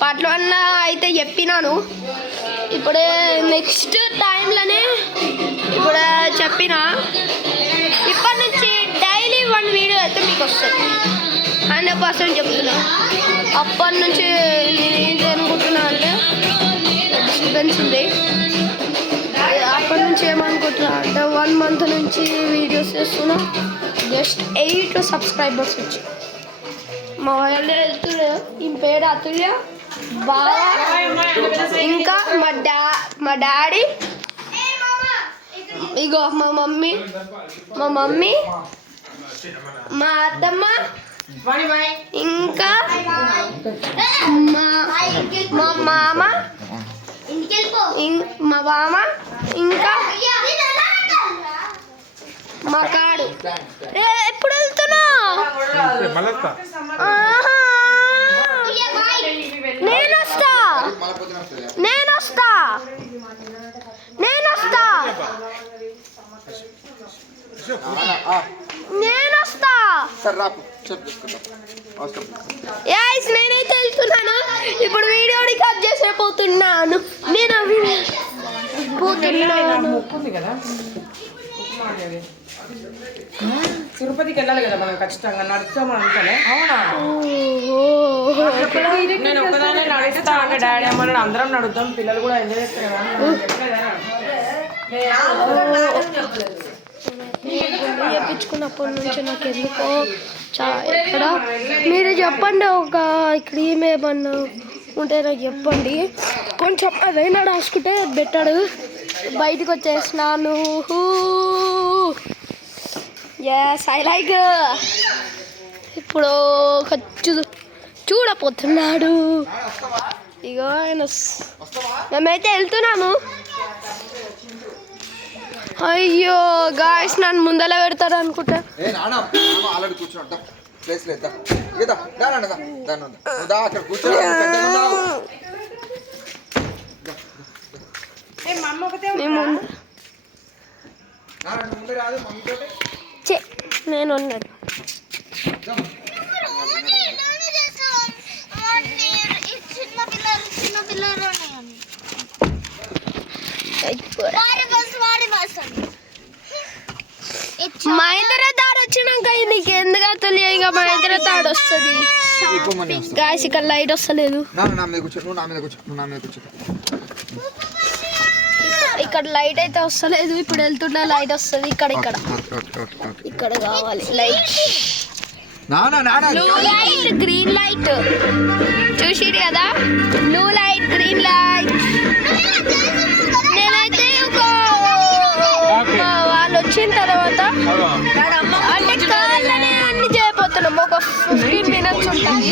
పాటలు అన్న అయితే చెప్పినాను. ఇప్పుడు నెక్స్ట్ టైంలోనే ఇప్పుడు చెప్పిన ఇప్పటి నుంచి డైలీ 1 వీడియో అయితే మీకు వస్తుంది 100% చెప్తున్నా. అప్పటి నుంచి నేను ఏమనుకుంటున్నా అంటే డిస్టర్బెన్స్ ఉంది. అప్పటి నుంచి ఏమనుకుంటున్నా అంటే 1 మంత్ నుంచి వీడియోస్ చేస్తున్నా. జస్ట్ 8 సబ్స్క్రైబర్స్ వచ్చి మా వాళ్ళు వెళ్తున్నారు. ఈ పేరు అతుల్య బావ, ఇంకా మా డాడీ, ఇగో మా మమ్మీ, మా అత్తమ్మ, ఇంకా మా మామ, మా బామ, ఇంకా మా కాడు. ఎప్పుడు వెళ్తున్నా? నేనైతే వెళ్తున్నాను. ఇప్పుడు వీడియో రికార్డ్ చేసే పోతున్నాను. నేను తిరుపతికి వెళ్ళాలి కదా మనం ఖచ్చితంగా. నడుస్తాము అనుకోలే. అవునా? నేను ఒక్కదానే నడుస్తా అంటే డాడీ అమ్మ అందరం నడుద్దాం, పిల్లలు కూడా ఎంజాయ్ చేస్తారు కదా. చేయించుకున్నప్పటి నుంచి నాకు ఎందుకో ఎక్కడ మీరు చెప్పండి. ఒక క్రీమ్ ఏమన్నా ఉంటే నాకు చెప్పండి. కొంచెం అదైనా రాసుకుంటే బెటర్. బయటకు వచ్చేసినాను. Yes I like. ఇప్పుడు చూడపోతున్నాడు. ఇగో మేమైతే వెళ్తున్నాము. అయ్యో గాయస్ నన్ను ముందర పెడతారు అనుకుంటా. నేను ఉన్నాడు. మహేంద్ర తాడు వచ్చినాక నీకు ఎందుకు తెలియ. ఇక మహేంద్ర తాడు వస్తుంది. గాయస్ ఇక్కడ లైట్ వస్తలేదు. ఇక్కడ లైట్ అయితే వస్తలేదు. ఇప్పుడు వెళ్తున్నా లైట్ వస్తుంది. ఇక్కడ కావాలి light. Blue light, green light చూసిరు కదా. Blue light, green light. నేనైతే వాళ్ళు వచ్చిన తర్వాత అంటే కాళ్ళనే అన్ని చేయబోతున్నాం. ఒక 15 minutes ఉంటుంది.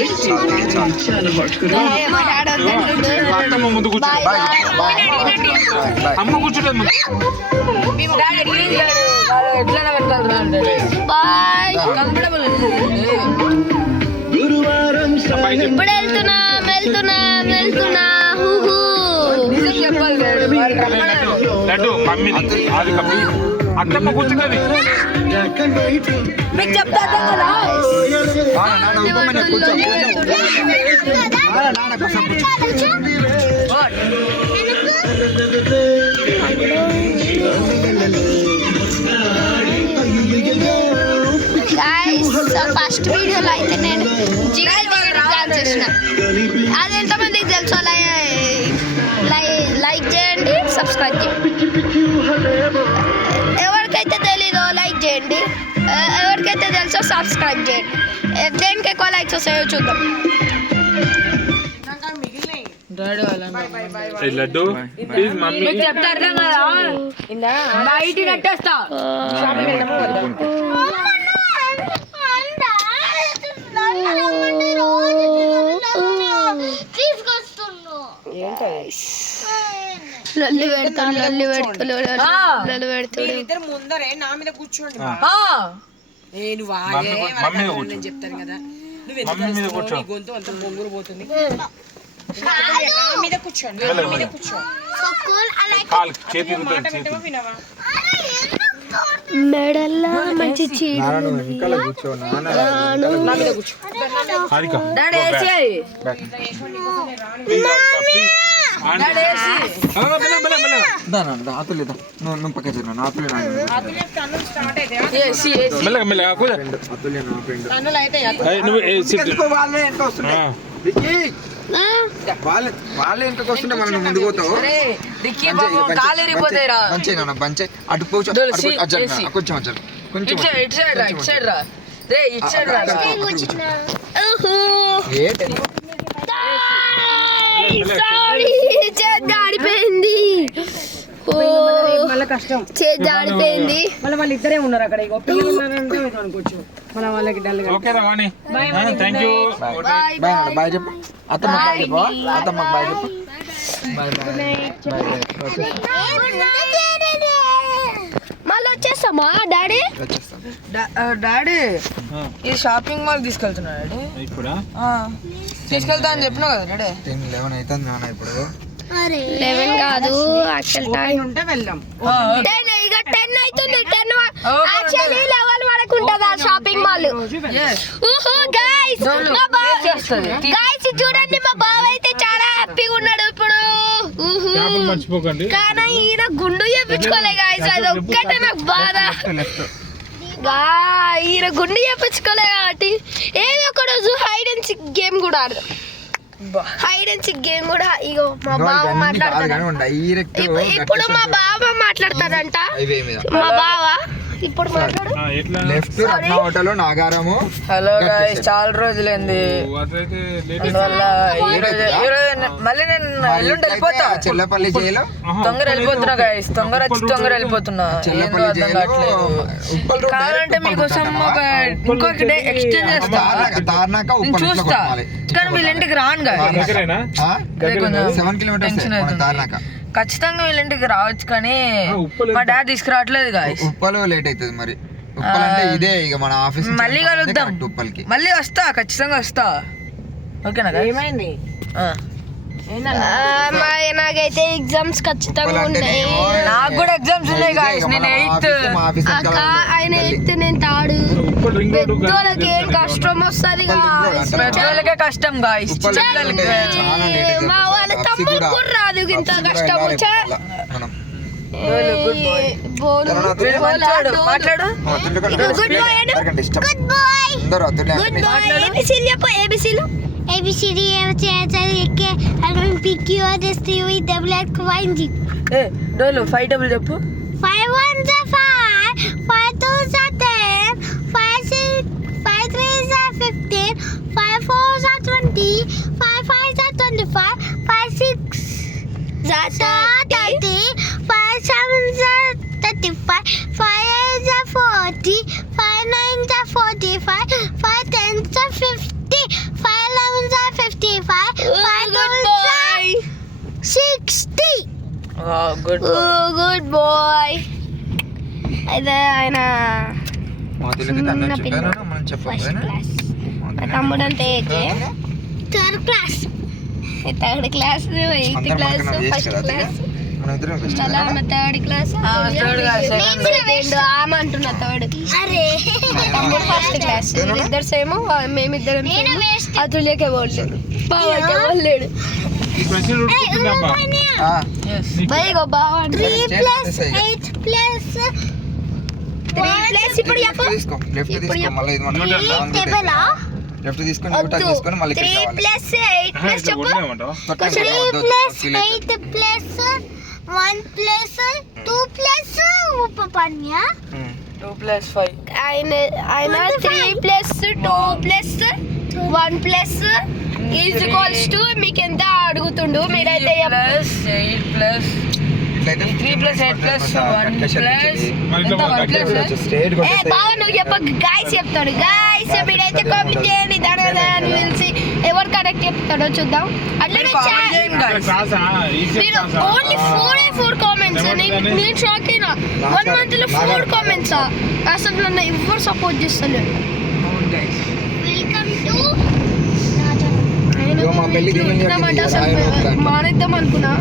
ఇప్పుడు వెళ్తున్నా. అత్తమ్మ కూర్చున్నది. మీకు చెప్తా కదా. ఫస్ట్ వీడియోలో అయితే నేను డాన్స్ చేసిన. అది ఎంతమందికి తెలుసు? లైక్ చేయండి, సబ్స్క్రైబ్ చేయండి. ఎవరికైతే తెలీదో లైక్ చేయండి, ఎవరికైతే తెలుసో సబ్స్క్రైబ్ చేయండి. దేనికి ఎక్కువ లైక్స్ వస్తాయో చూద్దాం. లడ్డు ప్లీజ్ మమ్మీ చెప్తారు కదా. బయట నెట్టేస్తా. ఇద్దరు ముందరే నా మీద కూర్చోండి. నేను చెప్తాను కదా. నువ్వు గొంతు అంత బొంగురు పోతుంది. మీద కూర్చోండి. మీద కూర్చో. చేతి మాట వినవా? మెడల్లో మంచి చీడ నాన్న నువ్వు వెనకాల కూర్చో నాన్న నా మీద కూర్చో. హారిక డాడీ ఏసీ అయ్యి. Daddy AC. ఆతులేదా నువ్వు పక్క చెప్పిన ఆతులే ఏసీ ఏసీ. మెల్లగా మెల్లగా కూర్చో. ఆతులే నా ఫ్రెండ్ కన్నులు అయితే నువ్వు వాళ్ళే ఎంత వస్తున్నాయి వాళ్ళే ఎంతకు వస్తుంటే మనం ముందుకు పోతావు అరే రిక్కీ బాబు కాలు ఇరిగిపోతాయిరా. బంచే అటు పోవచ్చు కొంచెం కొంచెం ఇటు సైడ్ రా ఇటు సైడ్ రా రే ఇటు సైడ్ రా. జాడిపోయింది మళ్ళీ కష్టం జాడిపోయింది. మళ్ళీ వాళ్ళు ఇద్దరే ఉన్నారు అక్కడ. ఇక పిల్లలు ఉన్నారంటే అనుకోవచ్చు మన వాళ్ళకి డల్ గా. ఓకే రా వాణి థ్యాంక్ యూ బాయ్ చెప్పు అత్తమ్మకి బాయ్ చెప్పు అత్తమ్మకి బాయ్ చెప్పు మళ్ళీ వచ్చేస్తామా డాడీ? డాడీ ఈ షాపింగ్ మాల్ తీసుకెళ్తున్నాడు. ఇప్పుడా తీసుకెళ్తా అని చెప్పినావు కదా డాడీ. 10-11 అవుతుంది నాన్న ఇప్పుడు 11 కాదు యాక్చువల్ టైం ఉంటే వెళ్దాం. 10 ఇక 10 అవుతుంది. 10 యాక్చువల్లీ 11 వరకు ఉంటది ఆ షాపింగ్ మాల్. గైస్ చూడండి మా బావ అయితే చాలా హ్యాపీగా ఉన్నాడు ఇప్పుడు. మర్చిపోకండి. కానీ ఈయన గుండు చేపించుకోలే గైస్, అది ఒక్కటే నాకు బాధ. ఈయన గుండు చేపించుకోలే కాబట్టి ఏదో ఒక రోజు హైడ్ అండ్ సిక్ గేమ్ కూడా ఆడదాం. హైడ్ అండ్ సిక్ గేమ్ కూడా ఇగో మా బావ మాట్లాడతాడు. ఇప్పుడు మా బావ మాట్లాడతాడంట. మా బావ ఇప్పుడు మాట్లాడు. లెఫ్ట్ రత్న హోటల్ నాగారము. హలో గైస్ చాలా రోజులైంది. మళ్ళీ నేను ఎల్లుండి వెళ్ళిపోతా. చెల్లపల్లి జైలు తొందర వెళ్ళిపోతున్నా గైస్. తొందర వచ్చి తొందర వెళ్ళిపోతున్నా. ఏందో అర్థం కావట్లేదు. కావాలంటే మీకోసం ఇంకొక డే ఎక్స్టెండ్ చేస్తా. నేను చూస్తా కానీ వీళ్ళ ఇంటికి రాను గైస్. 7 కిలోమీటర్స్ ఖచ్చితంగా వీళ్ళ ఇంటికి రావచ్చు కానీ మా డాడీ తీసుకురావట్లేదు గాయస్. ఉప్పలు లేట్ అవుతుంది మరి. ఉప్పల్ అంటే ఇదే ఇక మన ఆఫీస్ మళ్ళీ కలుద్దాం. ఉప్పల్కి మళ్ళీ వస్తా ఖచ్చితంగా వస్తా. ఓకేనా? ఏమైంది? నాకైతే ఎగ్జామ్స్ ఖచ్చితంగా ఉన్నాయి. నాకు కూడా ఎగ్జామ్స్ ఉన్నాయి గాయస్. నేను 8th. ఆయన 8th నేను 3rd. పెద్దోళ్ళకి ఏం కష్టం వస్తుంది. పెద్దోళ్ళకే కష్టం గాయస్. మా వాళ్ళ తమ్ముడు కూడా రాదు ఇంత కష్టం వచ్చా. మాట్లాడు. Good bye. ఏబిసిలు చెప్పు. ఏబిసిలు ABCD డోలు 5 డబుల్ చెప్పు. 5 1s are 5, 5 2s are 10, 5 3s are 15, 5 4s are 20, 5 5s are 25, 5 6s are 30, 5 7s are 35, 5 8s are 40, 5 9s are 45, 5 10s are 50, 5 11s are 55, 5 12s are 60. Good boy. అయితే ఆయన తమ్ముడు అంటే third class 8th class 1st class. Third class ఆమె అంటున్నా third. అరే తమ్ముడు 1st class. ఇద్దరు సేమో మేమిద్దరం అతుల్యకే పోలేడు బావకే పోలేడు. బైగో బావ 3 + 8 + 3 ఇప్పుడు చెప్పు. లెఫ్ట్ తీసుకో మళ్ళీ ఇది మనం లెఫ్ట్ తీసుకొని యూటర్న్ తీసుకొని మళ్ళీ 3 + 8 + చెప్పు. 3 + 8 + 1 + 2 + ఉపపన్యా 2 + 5. ఆయన 3 + 2 + 1 + = మీకు ఎంత అడుగుతుండు మీరైతే 3 + 8 + 1 బావ నువ్వు చెప్ప. గాయస్ చెప్తాడు. గాయస్ మీరైతే కామెంట్ చేయండి. దాని తెలిసి ఎవరు కరెక్ట్ చెప్తాడో చూద్దాం. అట్లనే మీరు ఓన్లీ 4 కామెంట్స్. నేను షాక్ అయినా 1 month లో 4 కామెంట్స్. అసలు నన్ను ఎవరు సపోర్ట్ చేస్తలేరు. వెల్కమ్ టు మా పెళ్లి మానేద్దాం అనుకున్నా.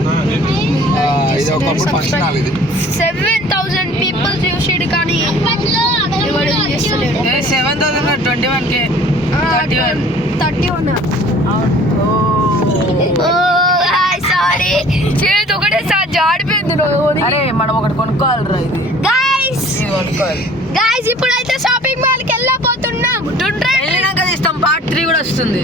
ఇది ఒకప్పుడు ఫంక్షన్ హాల్ ఇది. 7,000 పీపుల్ చూసిడు కానీ ఎవడు చేస్తలేడు. 7,021K 31. సారీ చేతి ఒకటే సార్ జాడిపోయింది. అరే మనం ఒకటి కొనుక్కోవాలిరా ఇది కొనుక్కోవాలి గాయ్స్ ఇప్పుడైతే షాపింగ్ మాల్ కి వెళ్ళిపోతున్నాం. వెళ్ళినాక తీస్తాం. పార్ట్ 3 కూడా వస్తుంది.